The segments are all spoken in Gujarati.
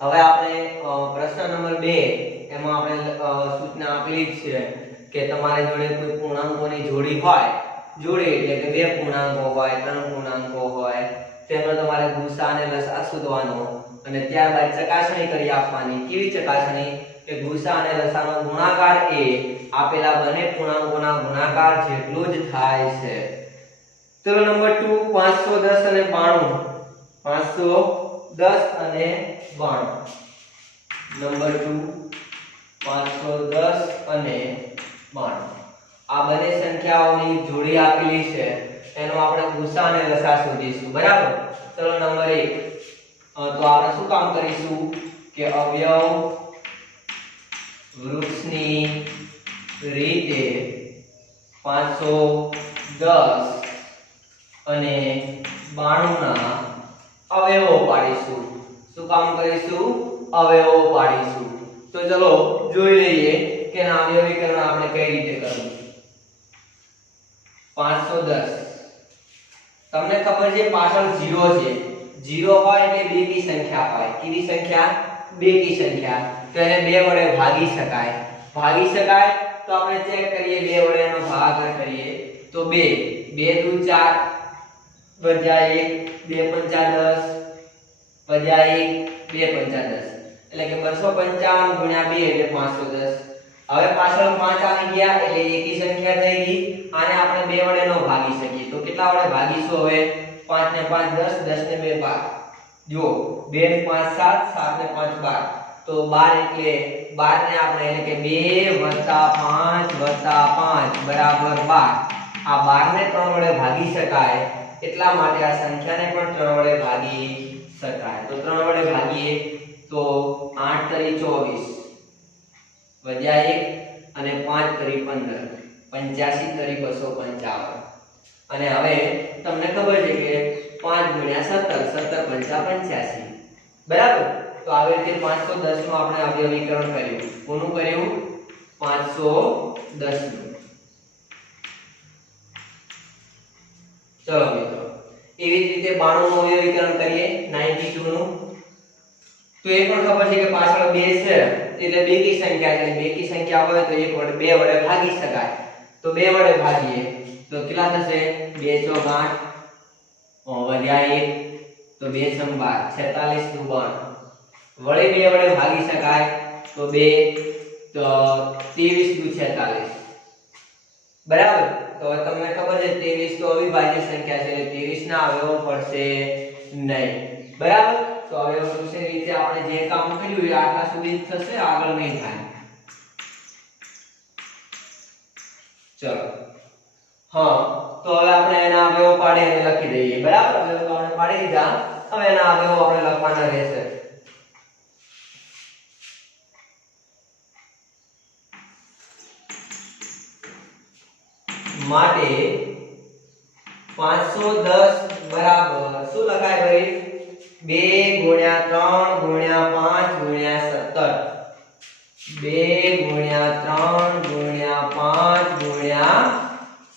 હવે આપણે પ્રશ્ન નંબર 2 એમાં આપણે સૂચના આપેલી છે કે તમારી જોડે કોઈ પૂર્ણાંકોની જોડી હોય, જોડી એટલે કે બે પૂર્ણાંકો હોય, ત્રણ પૂર્ણાંકો હોય, તેનો તમારે ગુસા અને લસા શોધવાનો અને ત્યારબાદ ચકાસણી કરી આપવાની. કેવી ચકાસણી? કે ગુસા અને લસાનો ગુણાકાર એ આપેલા બંને પૂર્ણાંકોના ગુણાકાર જેટલો જ થાય છે. ચલો નંબર 2 510 અને 92. 510 અને 92. નંબર 2 510 અને 92. આ બંને સંખ્યાઓની જોડી આપેલી છે, એનો આપણે ગુસા અને લસા શોધીશું. બરાબર. ચલો નંબર 1 તો આપણે શું કામ કરીશું કે અવયવ વૃક્ષની રીતે 510 અને 92 ના અવયવો પાડીશું. શું કામ કરીશું? અવયવો પાડીશું. તો ચલો જોઈ લઈએ કે અવયવીકરણ આપણે કઈ રીતે કરવું. 510 તમને ખબર છે પાછળ 0 છે. 0 હોય એટલે બેકી સંખ્યા હોય. કેવી સંખ્યા? બેકી સંખ્યા. તો એને 2 વડે ભાગી શકાય. ભાગી શકાય તો આપણે ચેક કરીએ, 2 વડે એનો ભાગાકાર કરીએ તો 2 2 દુ 4 વજા 1 2 પંચા 10 વજા 1 2 પંચા 10 એટલે કે 255 ગુણ્યા 2 એટલે 510. હવે પાછળ 5 આવી ગયા એટલે એકી સંખ્યા થઈ ગઈ. આને આપણે 2 વડે નો ભાગી શકીએ તો કેટલા વડે ભાગીશું? હવે 5 ને 5 10 10 ને 2 12. જો 2 ને 5 7 7 ને 5 12 તો 12 એટલે 12 ને આપણે એટલે કે 2 + 5 + 5 બરાબર 12. આ 12 ને 3 વડે ભાગી શકાય એટલા માટે આ સંખ્યાને પણ 3 વડે ભાગી શકાય. તો 3 વડે ભાગીએ તો 8 તરી 24 વજા 1 અને 5 તરી 15 85 તરી 255. અને હવે તમને ખબર છે કે 5 ગુણ્યા 17 17 પંચા 85. બરાબર. તો આવી રીતે 510 નું આપણે અવયવીકરણ કર્યું. કોનું કર્યું? 510 નું. ચલો મિત્રો એવી જ રીતે 92 નું અવયવીકરણ કરીએ. 92 નું તો એ પણ ખબર છે કે પાછળ 2 છે એટલે બેકી સંખ્યા છે. બેકી સંખ્યા હોય તો 1 વડે 2 વડે ભાગી શકાય. તો 2 વડે ભાગીએ તો કેટલા થશે? 2 ચોક 8 વજા 1 તો 2 છંગ 12 46 દુ 92. વડે 2 વડે ભાગી શકાય તો 2 તો 23 દુ 46. બરાબર. તો તમને ખબર છે 23 તો અવિભાજ્ય સંખ્યા છે એટલે 23 ના અવયવો પડશે નહીં. બરાબર. તો અવયવ વૃક્ષની રીતે આપણે જે કામ કર્યું એ આટલા સુધી જ થશે, આગળ નહીં થાય. ચલો હા તો હવે આપણે એના અવયવો પાડી અને લખી દઈએ. બરાબર. અવયવો તો આપણે પાડી દીધા. હવે એના અવયવો આપણે લખવાના રહેશે. માટે 510 બરાબર શું લખાય ભાઈ? 2 ગુણ્યા 3 ગુણ્યા 5 ગુણ્યા 17. 2 ગુણ્યા 3 ગુણ્યા 5 ગુણ્યા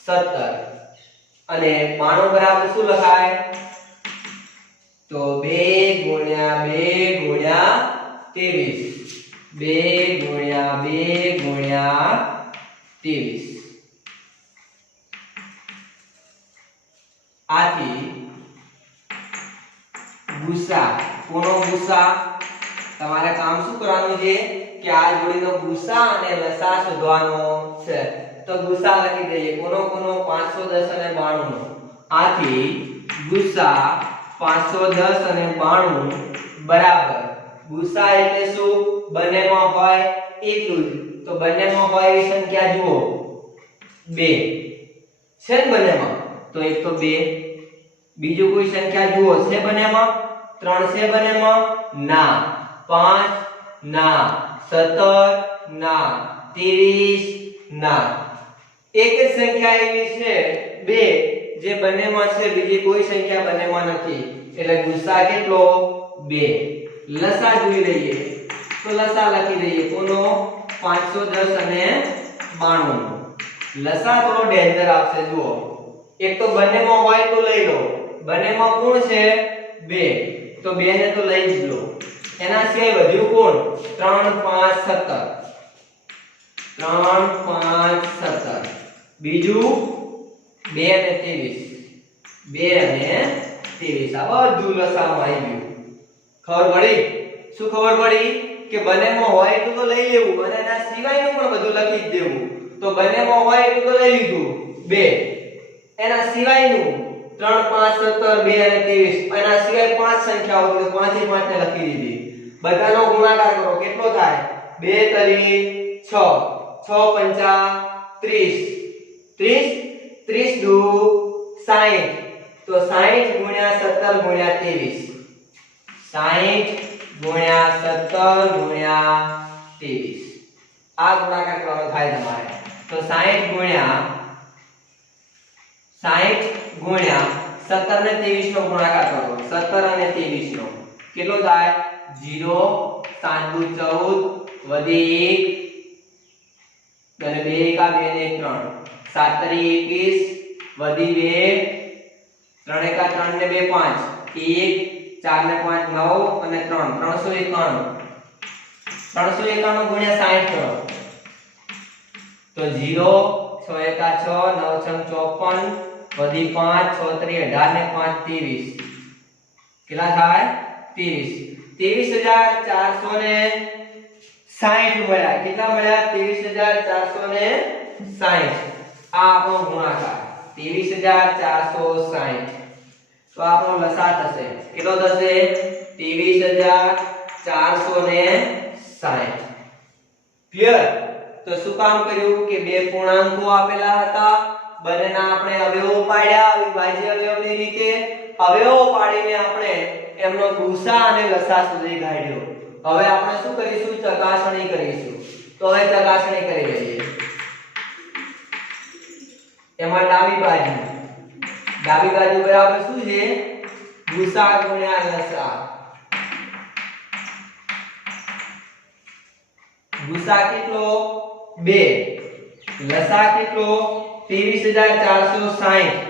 17. અને 92 બરાબર શું લખાય? તો 2 ગુણ્યા 2 ગુણ્યા 23. 2 ગુણ્યા 2 ગુણ્યા 23. આથી ગુસા. કોનો ગુસા? તમારે કામ શું કરવાનું છે કે આ જોડીનો ગુસા અને લસા શોધવાનો છે. તો ગુસા લખી દઈએ. કોનો કોનો? 510 અને 92 નો. આથી ગુસા 510 અને 92 બરાબર. ગુસા એટલે શું? બંનેમાં હોય એટલું જ. તો બંનેમાં હોય એવી સંખ્યા જુઓ 2 છે ને બંનેમાં. તો એક તો 2. બીજું કોઈ સંખ્યા જુઓ છે બંનેમાં? 3 છે બંનેમાં? ના. 5 ના. 17 ના. 23 ના. એક જ સંખ્યા એવી છે 2 જે બંનેમાં છે, બીજી કોઈ સંખ્યા બંનેમાં નથી. એટલે ગુસા કેટલો? 2. લસા જોઈ લઈએ તો લસા લખી દઈએ. કોનો? 510 અને 92 નો. લસા થોડો ડેન્જર આવશે. જુઓ એક તો બંનેમાં હોય તો લઈ લો. બંનેમાં કોણ છે? 2. તો 2 ને તો લઈ જ લો. એના સિવાય વધ્યું કોણ 3 5 17 3 5 17 બીજું 2 અને 23 2 અને 23 આ બધું લસામાં આવી ગયું ખબર પડી શું ખબર પડી કે બંનેમાં હોય એટલું તો લઈ લેવું અને એના સિવાયનું પણ બધું લખી જ દેવું તો બંનેમાં હોય એટલું તો લઈ લીધું 2 એના સિવાયનું 3 5 17 2 અને 23 એના સિવાય પાંચ સંખ્યાઓ હતી તો પાંચે પાંચ ને લખી દીધી બધાનો ગુણાકાર કરો કેટલો થાય 2 તરી 6 6 પંચા 30 30 દુ 60 તો 60 ગુણ્યા 17 ગુણ્યા 23 60 ગુણ્યા 17 ગુણ્યા 23 આ ગુણાકાર કરવાનો થાય તમારે તો 60 ગુણ્યા 17 ને 23 નો ગુણાકાર કરો 17 અને 23 નો કેટલો થાય 0 7 દુ 14 વધી 1 અને 2 એકા 2 ને 3 7 તરી 21 વધી 2 3 એકા 3 ને 2 5 1 4 ને 5 9 અને 3 391 ગુણ્યા 60 કરો તો 0 6 એકા 6 9 6 54 વધી 5 6 તરી 18 ને 5 23 કેટલા થાય 23460 મળ્યા કેટલા મળ્યા 23460 આ આપણો ગુણાકાર 23460 તો આપણો લસા થશે કેટલો થશે 23460 ક્લિયર તો શું કામ કર્યું કે બે પૂર્ણાંકો આપેલા હતા બંનેના આપણે અવયવો પાડ્યા અવિભાજ્ય અવયવની રીતે અવયવો પાડીને આપણે એમનો ગુસા અને લસા શોધી કાઢ્યો હવે આપણે શું કરીશું ચકાસણી કરીશું તો હવે ચકાસણી કરી લઈએ એમાં ડાબી બાજુ બરાબર શું છે ગુસા ગુણ્યા લસા ગુસા કેટલો 2 લસા કેટલો 23460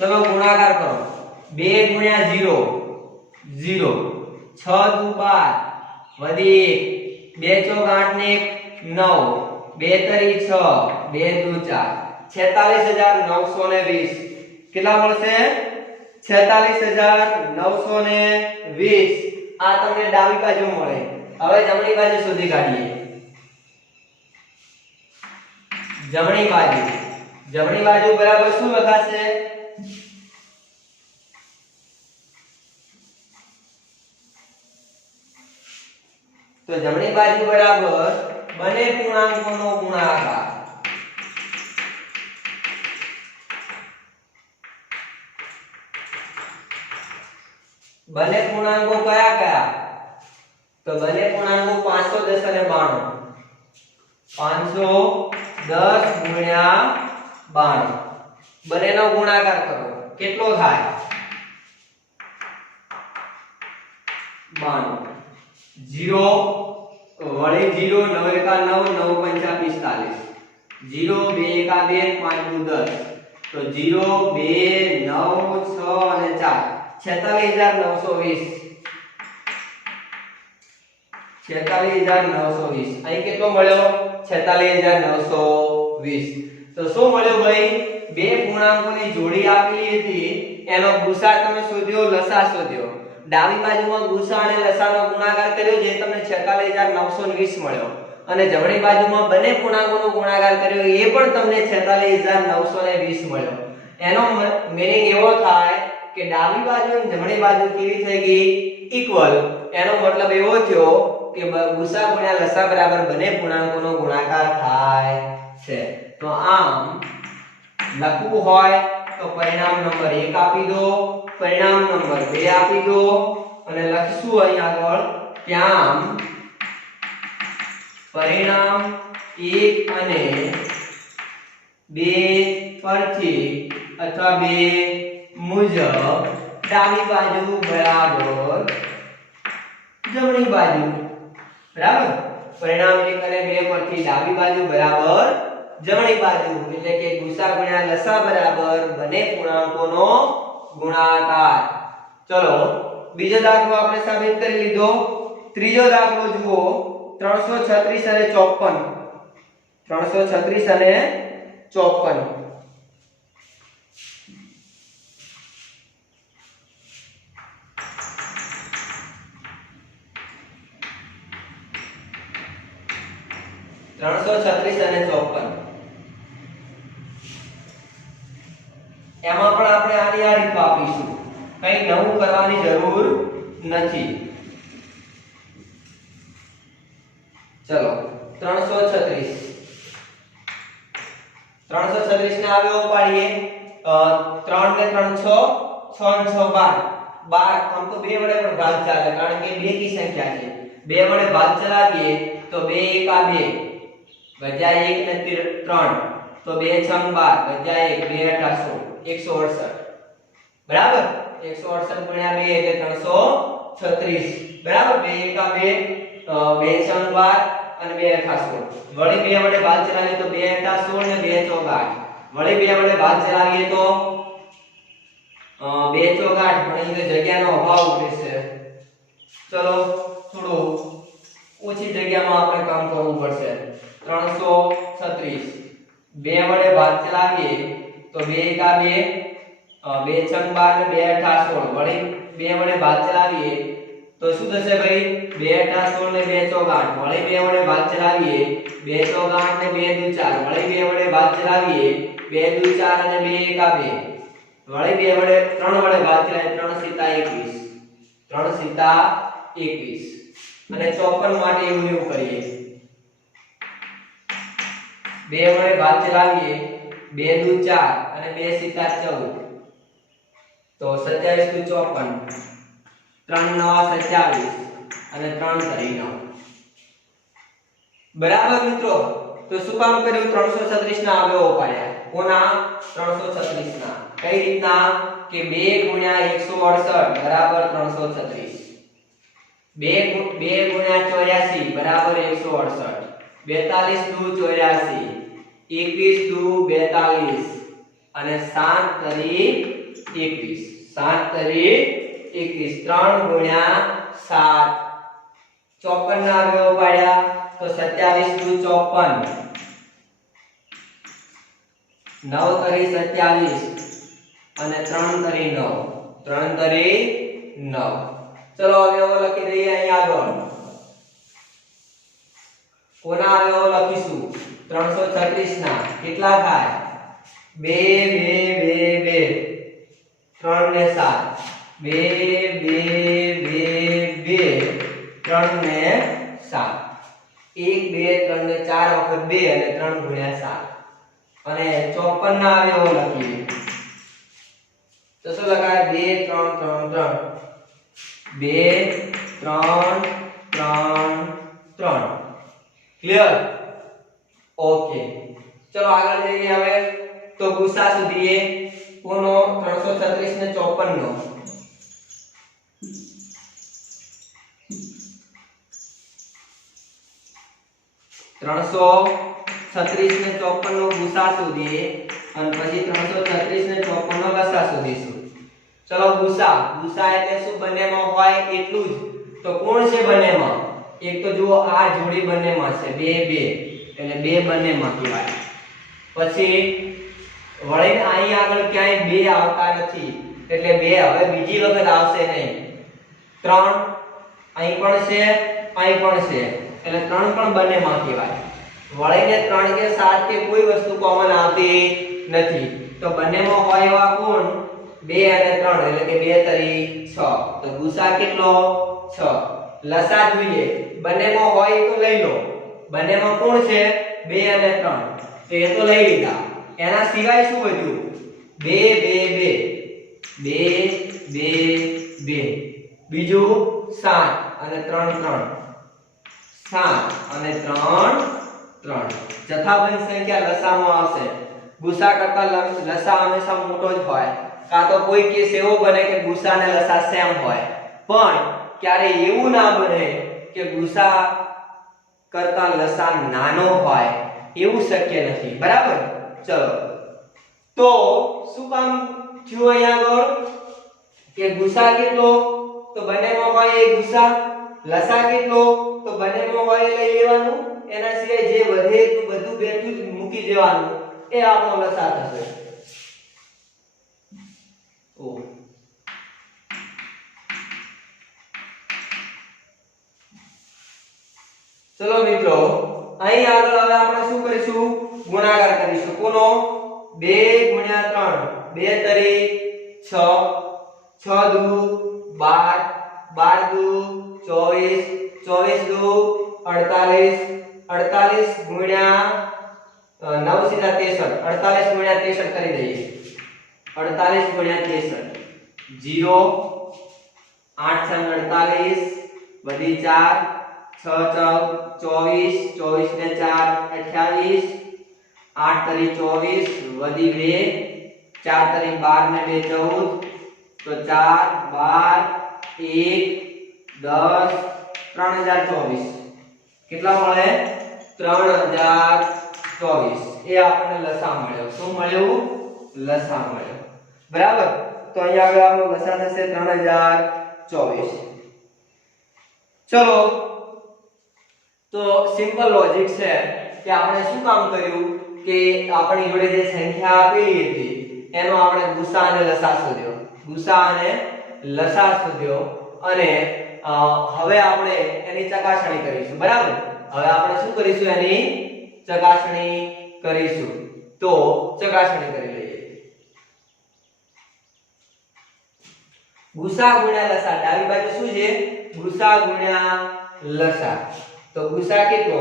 चलो गुणाकार करो 2 गुण્યા 0 0 6 દુ 12 વધી 1 2 ચોક 8 ને 9 2 તરી 6 2 દુ 4 46920 કેટલા મળશે 46920 આ તમને ડાબી બાજુ મળે હવે જમણી બાજુ શોધી કાઢીએ જમણી બાજુ બરાબર શું લખાશે તો જમણી બાજુ બરાબર બંને પૂર્ણાંકોનો ગુણાકાર બંને પૂર્ણાંકો કયા તો બંને પૂર્ણાંકો 510 અને 92 510 ગુણ્યા 92 બંનેનો ગુણાકાર કરો કેટલો થાય 92 0 વળી 0 9 એકા 9 9 પંચા 45 0 2 એકા 2 5 દુ 10 તો 0 2 9 6 અને 4 46920 અહીં કેટલો મળ્યો 46920 તો શું મળ્યો ભાઈ બે પૂર્ણાંકોની જોડી આપેલી હતી એનો ગુસા તમે શોધ્યો લસા શોધ્યો ડાબી બાજુમાં ગુસા અને લસાનો ગુણાકાર કર્યો જે તમને 46920 મળ્યો અને જમણી બાજુમાં બંને પૂર્ણાંકોનો ગુણાકાર કર્યો એ પણ તમને 46920 મળ્યો એનો મીનિંગ એવો થાય કે ડાબી બાજુ અને જમણી બાજુ કેવી થઈ ગઈ ઇક્વલ એનો મતલબ એવો થયો કે ગુસા ગુણ્યા લસા બરાબર બંને પૂર્ણાંકોનો ગુણાકાર થાય છે તો આમ લખવું હોય તો પરિણામ નંબર 1 આપી દો પરિણામ નંબર 2 આપી દો અને લખશું અહીં આગળ ત્યાં પરિણામ 1 અને 2 પરથી અથવા 2 મુજબ ડાબી બાજુ બરાબર જમણી બાજુ બરાબર પરિણામ 1 અને 2 પરથી ડાબી બાજુ બરાબર જમણી બાજુ એટલે કે ગુસા ગુણ્યા લસા બરાબર બંને પૂર્ણાંકોનો ગુણાકાર. ચલો બીજો દાખલો આપણે સાબિત કરી લીધો. ત્રીજો દાખલો જુઓ 336 અને 54. 336 અને 54. અને 54 એમાં પણ આપણે આની આ રીત વાપરીશું. કઈ નવું કરવાની જરૂર નથી. ચલો 336 ને આવ્યો પાડીએ. 3 ને 3 6 6 ને 6 12 આમ તો 2 વડે પણ ભાગ ચાલે કારણ કે બે કી સંખ્યા છે. 2 વડે ભાગ ચલાવીએ તો 2 1 આ 2 વજા 1 ને 3 તો 2 6 12 વજા 1 2 8 168 બરાબર. 168 ગુણ્યા 2 એટલે 336 બરાબર. 2 1 આ 2 2 6 12 અને 2 8 વળી 2 વડે ભાગ ચલાવીએ તો 2 8 16 ને 2 4 8 વળી 2 વડે ભાગ ચલાવીએ તો 2 4 8 પણ અહીં જગ્યાનો અભાવ રહેશે. ચલો થોડું ઓછી જગ્યામાં આપણે કામ કરવું પડશે. 336 2 વડે ભાગ ચલાવીએ તો 2 1 આ 2 2 6 12 ને 2 8 16 વળી 2 વડે ભાગ ચલાવીએ તો શું થશે ભાઈ? 2 8 16 ને 2 4 8 વળી 2 વડે ભાગ ચલાવીએ 2 4 8 ને 2 2 4 વળી 2 વડે ભાગ ચલાવીએ 2 2 4 અને 2 1 આ 2 વળી 2 વડે 3 વડે ભાગ ચલાવીએ 3 સીતા 21 3 સીતા 21 અને 54 માટે એવું કરીએ. 2 વડે ભાગ ચલાવીએ 2 2 4 અને 2 સીતા 14 તો 27 * 54 3 9 27 અને 3 3 9 બરાબર મિત્રો. તો શું કામ કર્યું? 336 ના અવયવો પાડ્યા. કોના? 336 ના. કઈ રીતના? કે 2 ગુણ્યા 168 બરાબર 336 2 ગુણ્યા 84 બરાબર 168 42 દુ 84 21 દુ 42 અને 7 તરી 21 7 તરી 21 3 ગુણ્યા 7 54 ના અવયવો પાડ્યા તો 27 દુ 54 9 તરી 27 અને 3 તરી 9 3 તરી 9. ચલો અવયવો લખી દઈએ અહીં આગળ. કોના અવયવો લખીશું? 336 ના. કેટલા થાય? 2 2 2 2 3 ને 7 2 2 2 2 3 ને 7 1 2 3 ને 4 વખત 2 અને 3 ગુણ્યા 7 અને 54 ના અવયવો લખીએ તો શું લખાય? 2 3 3 3 ક્લિયર? ઓકે. ચલો આગળ જઈએ હવે. તો ગુસા શોધીએ. કોનો? 336 ને 54 નો. ત્રણસો 36 ને 54 નો ગુસા શોધીએ અને પછી 336 ને 54 નો લસા શોધીશું. ચલો ગુસા એટલે શું? બંનેમાં હોય એટલું જ. તો કોણ છે બંનેમાં? એક તો જુઓ આ જોડી બંનેમાં છે 2 2 એટલે 2 બંનેમાં કહેવાય. પછી વળીને અહીં આગળ ક્યાંય 2 આવતા નથી એટલે 2 હવે બીજી વખત આવશે નહીં. 3 અહીં પણ છે અહીં પણ છે એટલે 3 પણ બંનેમાં કહેવાય. વળીને 3 કે 7 કે કોઈ વસ્તુ કોમન આવતી નથી તો બંનેમાં હોય એવા કોણ? 2 અને 3 એટલે કે 2 તરી 6 તો ગુસા કેટલો? 6. લસા જોઈએ. બંનેમાં હોય તો લઈ લો. બંનેમાં કોણ છે? 2 અને 3 તો એ તો લઈ લીધા. એના સિવાય શું વધ્યું? 2 2 2 2 બીજું 7 અને 3 3 7 અને 3 3 જથ્થાબંધ સંખ્યા લસામાં આવશે. ગુસા કરતા લસા હંમેશા મોટો જ હોય. કાં તો કોઈ કેસ એવો બને કે ગુસા અને લસા સેમ હોય પણ ક્યારે એવું ના બને કે ગુસા કરતા લસા નાનો હોય એવું શક્ય નથી બરાબર ચલો તો શું કામ થયું અહીંયા આગળ કે ગુસા કેટલો તો બંનેમાં હોય એ ગુસા લસા કેટલો તો બંનેમાં હોય લઈ લેવાનું એના સિવાય જે વધે તો બધું બેઠું જ મૂકી દેવાનું એ આપણો લસા થશે ઓ ચલો મિત્રો અહીં આગળ હવે આપણે શું કરીશું ગુણાકાર કરીશું કોનો 2 * 3 2 તરી 6 6 દુ 12 12 દુ 24 24 દુ 48 48 ગુણ્યા 9 સીધા 63 48 ગુણ્યા 63 કરી દઈએ 48 ગુણ્યા 63 0 8 × 48 વધી 4 6 24 24 ને 4 28 8 તરી 24 વધી 2 4 તરી 12 ને 2 14 તો 4 12 1 10 3024 કેટલા મળે 3024 એ આપણને લસા મળ્યો શું મળ્યું લસા મળ્યો બરાબર તો અહીંયા આગળ આપણો લસા થશે 3024 ચલો તો સિમ્પલ લોજિક છે કે આપણે શું કામ કર્યું કે આપણી જોડે જે સંખ્યા આપેલી હતી એનો આપણે ગુસા અને લસા શોધ્યો ગુસા અને લસા શોધ્યો અને હવે આપણે એની ચકાસણી કરીશું બરાબર હવે આપણે શું કરીશું એની ચકાસણી કરીશું તો ચકાસણી કરી લઈએ ગુસા ગુણ્યા લસા ડાબી બાજુ શું છે ગુસા ગુણ્યા લસા તો ગુસા કેટલો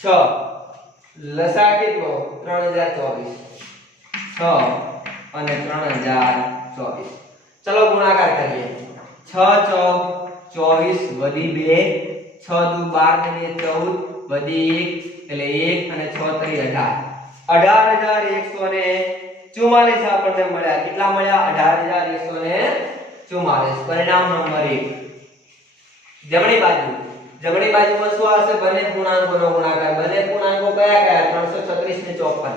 6 લસા કેટલો 3024 6 અને 3024 ચલો ગુણાકાર કરીએ 6 24 વધી 2 6 દુ 12 ને 14 વધી 1 એટલે 1 અને 6 તરી 18144 આપણને મળ્યા કેટલા મળ્યા 18144 પરિણામ નંબર 1 જમણી બાજુમાં શું આવશે બંને પૂર્ણાંકોનો ગુણાકાર બંને પૂર્ણાંકો કયા કયા 336 ને 54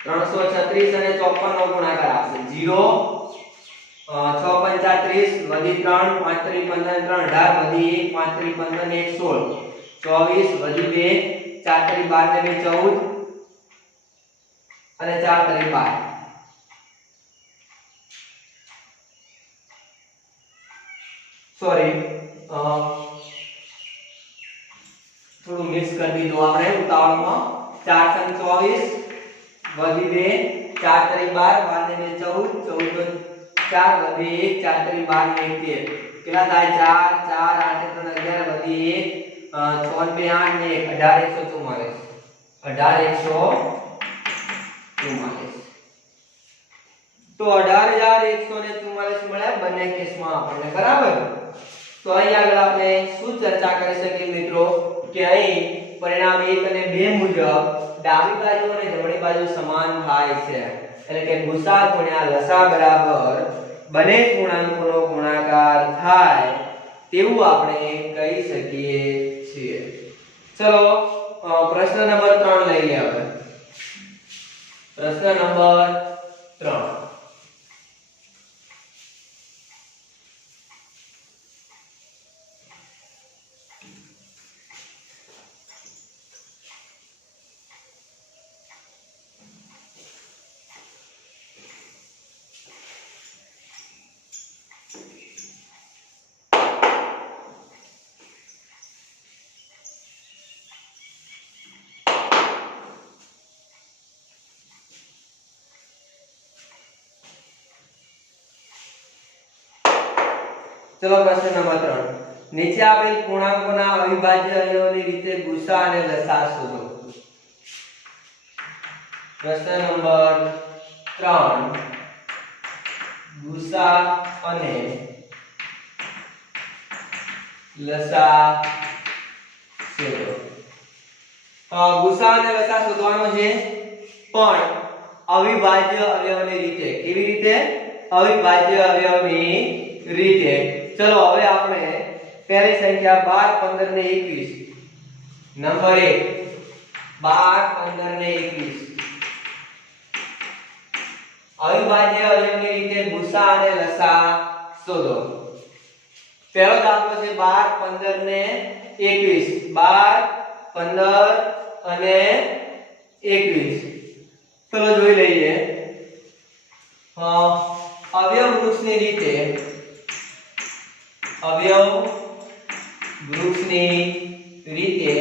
336 અને 54 નો ગુણાકાર આવશે 0 6 35 વધી 3 5 3 15 3 18 વધી 1 5 3 15 ને 16 24 વધી 2 4 3 12 ને 14 અને 4 3 12 સોરી થોડું મિક્સ કરી દીધું આપણે ઉતાવળમાં 4 × 24 વધી 2 4 3 12 12 ને 14 14 વધી 1 4 3 12 ને 13 કેટલા થાય 4 4 8 3 11 વધી 1 6 2 8 ને 18144 18144 તો 18144 મળ્યા બંને કેસમાં આપણને બરાબર તો અહીં આગળ આપણે શું ચર્ચા કરી શકીએ મિત્રો કે અહીં પરિણામ 1 અને 2 મુજબ ડાબી બાજુ અને જમણી બાજુ સમાન થાય છે એટલે કે ગુસા ગુણ્યા લસા બરાબર બંને પૂર્ણાંકોનો ગુણાકાર થાય તેવું આપણે કહી શકીએ છીએ ચલો પ્રશ્ન નંબર 3 લઈએ હવે પ્રશ્ન નંબર 3 चलो प्रश्न नंबर 3 नीचे આપેલ પૂર્ણાંકોના અવિભાજ્ય અવયવોની રીતે ગુસા અને લસા શોધો પ્રશ્ન નંબર 3 ગુસા અને લસા શોધો ગુસા અને લસા શોધવાનો છે પણ અવિભાજ્ય અવયવોની રીતે કેવી રીતે અવિભાજ્ય અવયવોની રીતે चलो હવે આપણે પહેલી સંખ્યા 12 15 ને 21 નંબર 1 12 15 ને 21 અવિભાજ્ય અવયવની રીતે ગુસા અને લસા શોધો પહેલો દાખલો છે 12 15 ને 21 12 15 અને 21 ચલો જોઈ લઈએ અવયવ વૃક્ષની રીતે અવયવ વૃક્ષની રીતે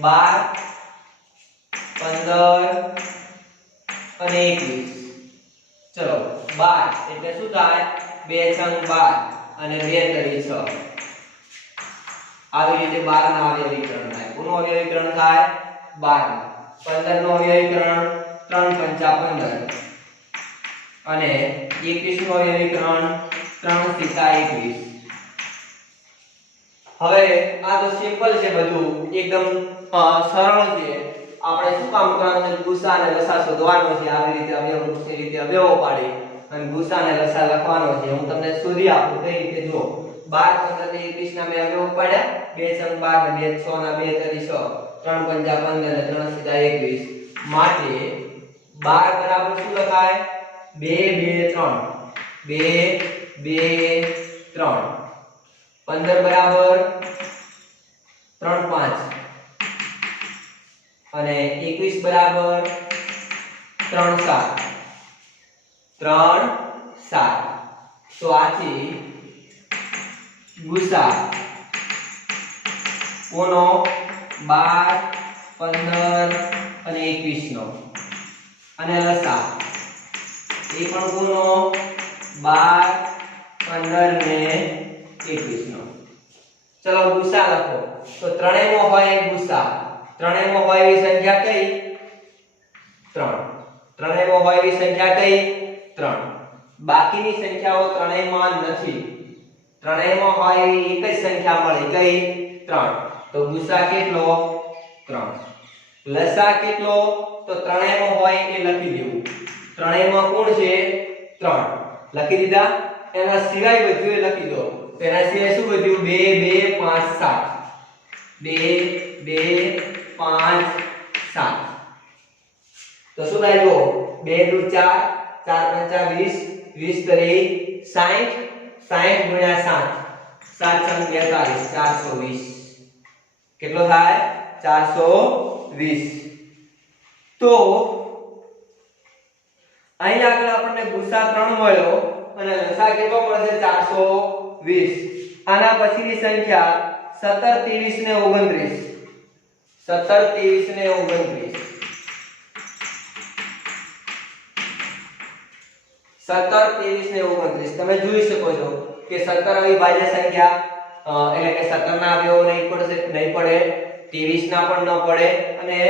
12 15 અને 21 ચલો 12 એટલે શું થાય 2 છંગ 12 અને 2 તરી 6 આવી રીતે 12 ના અવયવીકરણ થાય કોનું અવયવીકરણ થાય 12 15 નું અવયવીકરણ 3 પંચા 15 અને 21 નું અવયવીકરણ 3 સિક્કા 21 હવે આ તો સિમ્પલ છે બધું એકદમ સરળ છે આપણે શું કામ કરવાનું છે ગુસા અને લસા શોધવાનો છે આવી રીતે અવયવ વૃક્ષની રીતે અવયવો પાડી અને ગુસા અને લસા લખવાનો છે હું તમને શોધી આપું કઈ રીતે જો 12 15 ને 21 ના મેં અવયવો પાડ્યા 2 છંગ 12 ને 2 6 ના 2 તરી 6 3 પંચા 15 અને 3 સીધા 21 માટે 12 બરાબર શું લખાય 2 2 3 2 2 3 15 બરાબર 3 5 અને 21 બરાબર 3 7 3 7 તો આથી ગુસા કોનો 12 15 અને 21 નો અને લસા એ પણ કોનો 12 15 ને 21 નો ચલો ગુસા લખો તો ત્રણેયમાં હોય ગુસા ત્રણેયમાં હોય એવી સંખ્યા કઈ 3 ત્રણેયમાં હોય એવી સંખ્યા કઈ 3 બાકીની સંખ્યાઓ ત્રણેયમાં નથી ત્રણેયમાં હોય એવી એક જ સંખ્યા મળી કઈ 3 તો ગુસા કેટલો 3 લસા કેટલો તો ત્રણેયમાં હોય એ લખી દેવું ત્રણેયમાં કોણ છે 3 લખી દીધા એના સિવાય બધું લખી દો એના સિવાય શું વધ્યું 2 2 5 7 2 2 5 7 તો શું થાય જો 2 દુ 4 4 પંચા 20 20 તરી 60 60 ગુણ્યા 7 7 છંગ 42 420 કેટલો થાય 420 તો અહીં આગળ આપણને ગુસા 3 મળ્યો અને લસા કેટલો મળશે 420 આના પછીની સંખ્યા 17 23 ને 29 17 23 ને 29 17 23 ને 29 તમે જોઈ શકો છો કે 17 અવિભાજ્ય સંખ્યા એટલે કે 17 ના અવયવો નહીં પડે 23 ના પણ ન પડે અને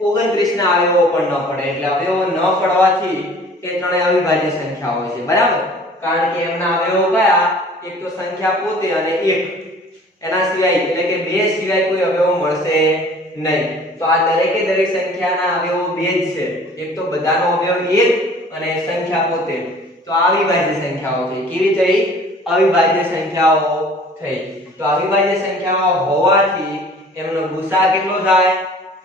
29 ના અવયવો પણ ન પડે એટલે અવયવો ન પડવાથી એ ત્રણેય અવિભાજ્ય સંખ્યાઓ છે બરાબર કારણ કે એમના અવયવો કયા એક તો સંખ્યા પોતે અને એક એના સિવાય એટલે કે બે સિવાય કોઈ અવયવો મળશે નહીં તો આ દરેકે દરેક સંખ્યાના અવયવો બે જ છે એક તો બધાનો અવયવ એક અને સંખ્યા પોતે તો આ અવિભાજ્ય સંખ્યાઓ થઈ કેવી થઈ અવિભાજ્ય સંખ્યાઓ થઈ તો અવિભાજ્ય સંખ્યાઓ હોવાથી એમનો ગુસા કેટલો થાય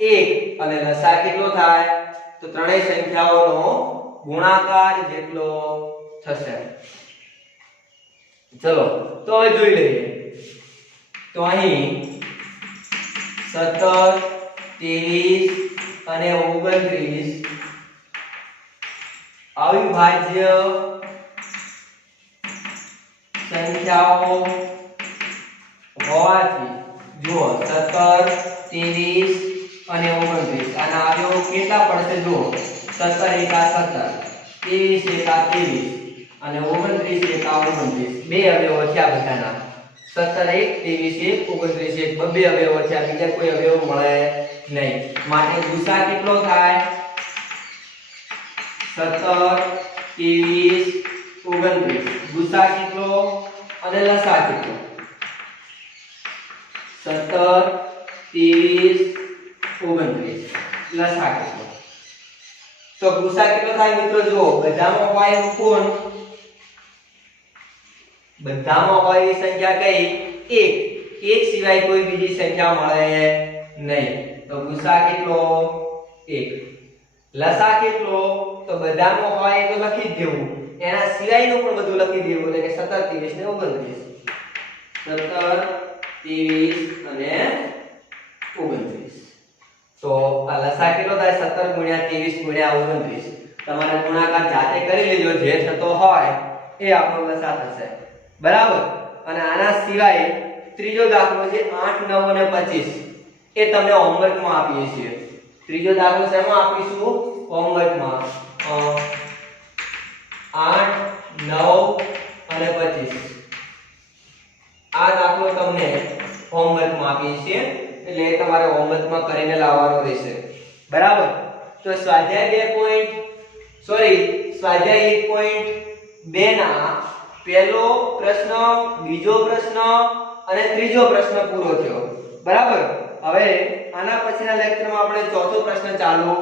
1 અને લસા કેટલો થાય તો ત્રણેય સંખ્યાઓનો ગુણાકાર જેટલો થશે ચલો તો હવે જોઈ લઈએ તો અહીં 17 23 અને 29 અવિભાજ્ય સંખ્યાઓ હોવાથી જુઓ 17 23 અને 29 આના અવયવો કેટલા પડશે જુઓ 17 એકા 17 23 એકા 23 અને 29 એકા 29 બે અવયવો થયા બધાના 17 1 23 1 29 1 બે અવયવો થયા બીજા કોઈ અવયવ મળે નહીં માટે ગુસા કેટલો થાય 17 23 29 ગુસા કેટલો અને લસા કેટલો 17 23 29 લસા કેટલો તો ગુસા કેટલો થાય મિત્રો જો બધામાં હોય એવું કોણ બધામાં હોય એવી સંખ્યા કઈ 1 1 સિવાય કોઈ બીજી સંખ્યા મળે નહીં. તો ગુસા કેટલો 1. લસા કેટલો તો બધામાં હોય એ તો લખી જ દેવું, એના સિવાયનું પણ બધું લખી દેવું, એટલે કે 17 23 ને 29. 17 23 અને 29. તો આ લસા કેટલો થાય 17 ગુણ્યા 23 ગુણ્યા 29. તમારે ગુણાકાર જાતે કરી લેજો, જે થતો હોય એ આપણો લસા થશે. બરાબર. અને આના સિવાય ત્રીજો દાખલો છે 8 9 અને 25. એ તમને હોમવર્કમાં આપીએ છીએ. ત્રીજો દાખલો શેમાં આપીશું? હોમવર્કમાં. 8 9 અને 25. આ દાખલો તમને હોમવર્કમાં આપીએ છીએ, એટલે એ તમારે હોમવર્કમાં કરીને લાવવાનો રહેશે. બરાબર. તો સ્વાધ્યાય 1.2 ના પહેલો પ્રશ્ન, બીજો પ્રશ્ન અને ત્રીજો પ્રશ્ન પૂરો થયો. બરાબર. હવે આના પછીના લેક્ચરમાં આપણે ચોથો પ્રશ્ન ચાલુ